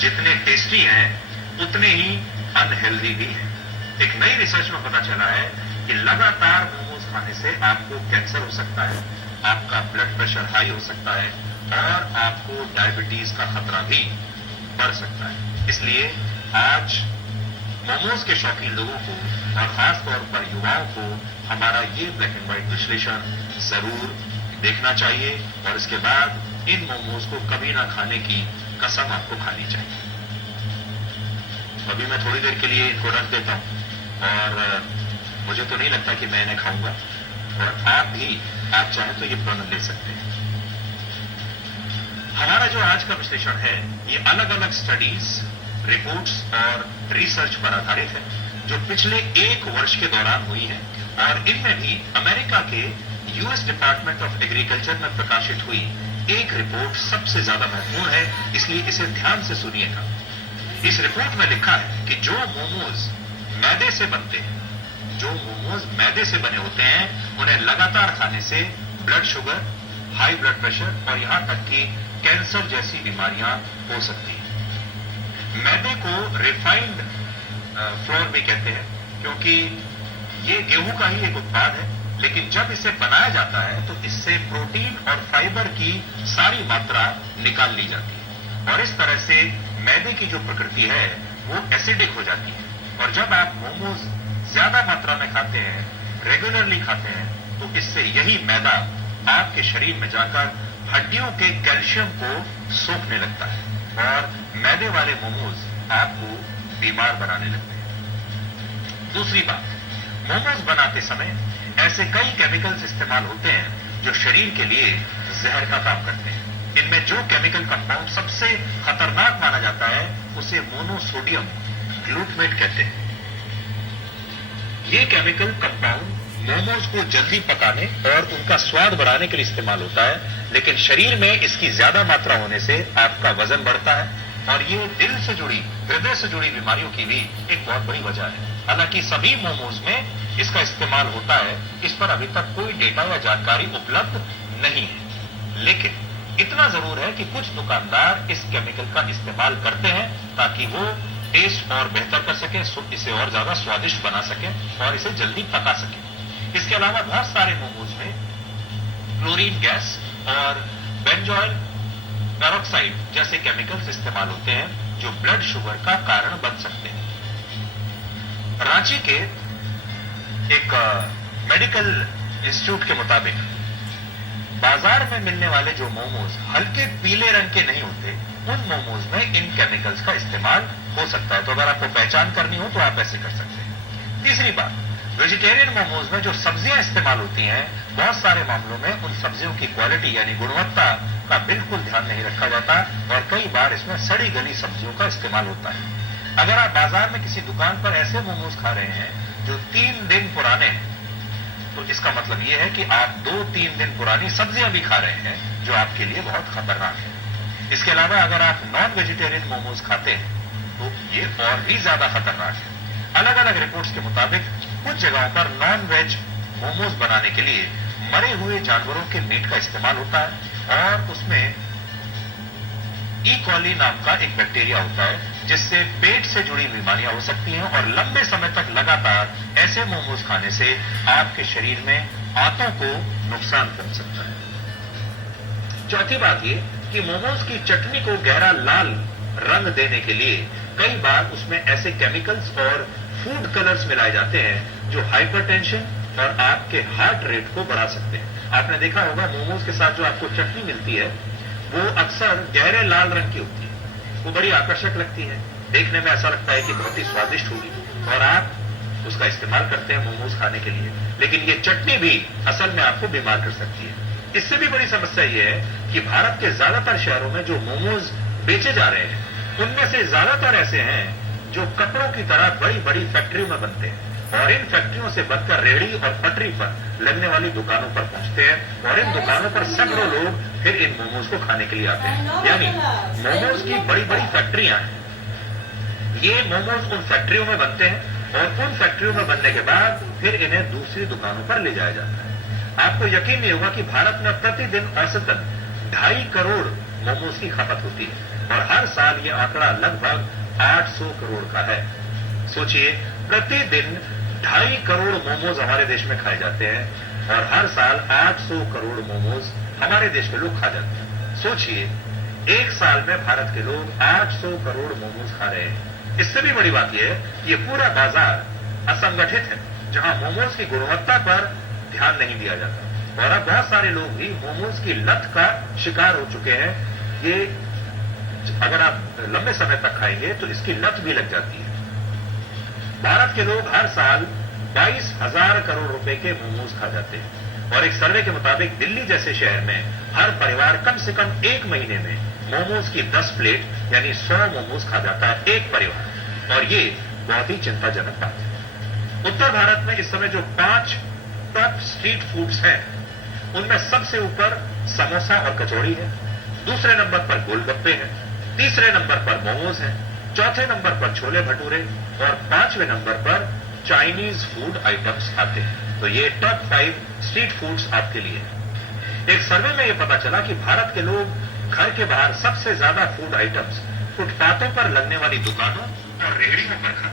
जितने टेस्टी हैं उतने ही अनहेल्दी भी हैं। एक नई रिसर्च में पता चला है कि लगातार मोमोज खाने से आपको कैंसर हो सकता है, आपका ब्लड प्रेशर हाई हो सकता है और आपको डायबिटीज का खतरा भी बढ़ सकता है। इसलिए आज मोमोज के शौकीन लोगों को और खास तौर पर युवाओं को हमारा ये ब्लैक एंड व्हाइट विश्लेषण जरूर देखना चाहिए और इसके बाद इन मोमोज को कभी ना खाने की कसम आपको खानी चाहिए। अभी मैं थोड़ी देर के लिए इनको रख देता हूं और मुझे तो नहीं लगता कि मैं इन्हें खाऊंगा और आप चाहें तो ये प्रण ले सकते हैं। हमारा जो आज का विश्लेषण है ये अलग अलग स्टडीज, रिपोर्ट्स और रिसर्च पर आधारित है जो पिछले 1 वर्ष के दौरान हुई है और इनमें भी अमेरिका के यूएस डिपार्टमेंट ऑफ एग्रीकल्चर में प्रकाशित हुई एक रिपोर्ट सबसे ज्यादा महत्वपूर्ण है, इसलिए इसे ध्यान से सुनिएगा। इस रिपोर्ट में लिखा है कि जो मोमोज मैदे से बनते हैं, जो मोमोज मैदे से बने होते हैं, उन्हें लगातार खाने से blood sugar, high blood pressure और यहां तक कि कैंसर जैसी बीमारियां हो सकती हैं। मैदे को रिफाइंड फ्लोर भी कहते हैं क्योंकि ये गेहूं का ही एक उत्पाद है, लेकिन जब इसे बनाया जाता है तो इससे प्रोटीन और फाइबर की सारी मात्रा निकाल ली जाती है और इस तरह से मैदे की जो प्रकृति है वो एसिडिक हो जाती है और जब आप मोमोज ज्यादा मात्रा में खाते हैं, रेगुलरली खाते हैं, तो इससे यही मैदा आपके शरीर में जाकर हड्डियों के कैल्शियम को सोखने लगता है और मैदे वाले मोमोज आपको बीमार बनाने लगते हैं। दूसरी बात, मोमोज बनाते समय ऐसे कई केमिकल्स इस्तेमाल होते हैं जो शरीर के लिए जहर का काम करते हैं। इनमें जो केमिकल कंपाउंड सबसे खतरनाक माना जाता है उसे मोनोसोडियम ग्लूटामेट कहते हैं। ये केमिकल कंपाउंड मोमोज को जल्दी पकाने और उनका स्वाद बढ़ाने के लिए इस्तेमाल होता है, लेकिन शरीर में इसकी ज्यादा मात्रा होने से आपका वजन बढ़ता है और ये दिल से जुड़ी, हृदय से जुड़ी बीमारियों की भी एक बहुत बड़ी वजह है। हालांकि सभी मोमोज में इसका इस्तेमाल होता है, इस पर अभी तक कोई डेटा या जानकारी उपलब्ध नहीं है, लेकिन इतना जरूर है कि कुछ दुकानदार इस केमिकल का इस्तेमाल करते हैं ताकि वो टेस्ट और बेहतर कर सके, इसे और ज्यादा स्वादिष्ट बना सके और इसे जल्दी पका सके। इसके अलावा बहुत सारे मोमोज में क्लोरीन गैस और बेंजोइल पेरोक्साइड जैसे केमिकल्स इस्तेमाल होते हैं जो ब्लड शुगर का कारण बन सकते हैं। रांची के एक मेडिकल इंस्टीट्यूट के मुताबिक बाजार में मिलने वाले जो मोमोज हल्के पीले रंग के नहीं होते, उन मोमोज में इन केमिकल्स का इस्तेमाल हो सकता है। तो अगर आपको पहचान करनी हो तो आप ऐसे कर सकते हैं। तीसरी बात, वेजिटेरियन मोमोज में जो सब्जियां इस्तेमाल होती हैं, बहुत सारे मामलों में उन सब्जियों की क्वालिटी यानी गुणवत्ता का बिल्कुल ध्यान नहीं रखा जाता और कई बार इसमें सड़ी गली सब्जियों का इस्तेमाल होता है। अगर आप बाजार में किसी दुकान पर ऐसे मोमोज खा रहे हैं जो 3 दिन पुराने हैं, तो इसका मतलब यह है कि आप 2-3 दिन पुरानी सब्जियां भी खा रहे हैं जो आपके लिए बहुत खतरनाक है। इसके अलावा अगर आप नॉन वेजिटेरियन मोमोज खाते हैं तो ये और भी ज्यादा खतरनाक है। अलग अलग रिपोर्ट्स के मुताबिक कुछ जगहों पर नॉन वेज मोमोज बनाने के लिए मरे हुए जानवरों के मीट का इस्तेमाल होता है और उसमें ई कॉली नाम का एक बैक्टीरिया होता है जिससे पेट से जुड़ी बीमारियां हो सकती हैं और लंबे समय तक लगातार ऐसे मोमोज खाने से आपके शरीर में आंतों को नुकसान पहुंच सकता है। चौथी बात ये कि मोमोज की चटनी को गहरा लाल रंग देने के लिए कई बार उसमें ऐसे केमिकल्स और फूड कलर्स मिलाए जाते हैं जो हाइपरटेंशन और आपके हार्ट रेट को बढ़ा सकते हैं। आपने देखा होगा मोमोज के साथ जो आपको चटनी मिलती है वो अक्सर गहरे लाल रंग की होती है, वो बड़ी आकर्षक लगती है, देखने में ऐसा लगता है कि बहुत ही स्वादिष्ट होगी और आप उसका इस्तेमाल करते हैं मोमोज खाने के लिए, लेकिन ये चटनी भी असल में आपको बीमार कर सकती है। इससे भी बड़ी समस्या ये है कि भारत के ज्यादातर शहरों में जो मोमोज बेचे जा रहे हैं उनमें से ज्यादातर ऐसे हैं जो कपड़ों की तरह बड़ी बड़ी फैक्ट्रियों में बनते हैं और इन फैक्ट्रियों से बनकर रेहड़ी और पटरी पर लगने वाली दुकानों पर पहुंचते हैं और इन दुकानों पर सैकड़ों लोग फिर इन मोमोज को खाने के लिए आते हैं। यानी मोमोज की बड़ी बड़ी फैक्ट्रियां हैं, ये मोमोज उन फैक्ट्रियों में बनते हैं और उन फैक्ट्रियों में बनने के बाद फिर इन्हें दूसरी दुकानों पर ले जाया जाता है। आपको यकीन नहीं होगा कि भारत में प्रतिदिन औसतन 2.5 करोड़ मोमोज की खपत होती है और हर साल ये आंकड़ा लगभग 800 करोड़ का है। सोचिए, प्रतिदिन 2.5 करोड़ मोमोज हमारे देश में खाए जाते हैं और हर साल 800 करोड़ मोमोज हमारे देश के लोग खा जाते हैं। सोचिए, एक साल में भारत के लोग 800 करोड़ मोमोज खा रहे हैं। इससे भी बड़ी बात यह है, ये पूरा बाजार असंगठित है, जहां मोमोज की गुणवत्ता पर ध्यान नहीं दिया जाता और अब बहुत सारे लोग भी मोमोज की लत का शिकार हो चुके हैं। ये अगर आप लंबे समय तक खाएंगे तो इसकी लत भी लग जाती है। भारत के लोग हर साल 22,000 करोड़ रुपए के मोमोज खा जाते हैं और एक सर्वे के मुताबिक दिल्ली जैसे शहर में हर परिवार कम से कम एक महीने में मोमोज की 10 प्लेट यानी 100 मोमोज खा जाता है, एक परिवार। और ये बहुत ही चिंताजनक बात है। उत्तर भारत में इस समय जो 5 टॉप स्ट्रीट फूड्स हैं, उनमें सबसे ऊपर समोसा और कचौड़ी है, दूसरे नंबर पर गोलगप्पे हैं, तीसरे नंबर पर मोमोज हैं, चौथे नंबर पर छोले भटूरे और 5वें नंबर पर चाइनीज फूड आइटम्स आते हैं। तो ये टॉप 5 स्ट्रीट फूड्स आपके लिए है। एक सर्वे में यह पता चला कि भारत के लोग घर के बाहर सबसे ज्यादा फूड आइटम्स फुटपाथों पर लगने वाली दुकानों और रेहड़ियों पर खाते हैं।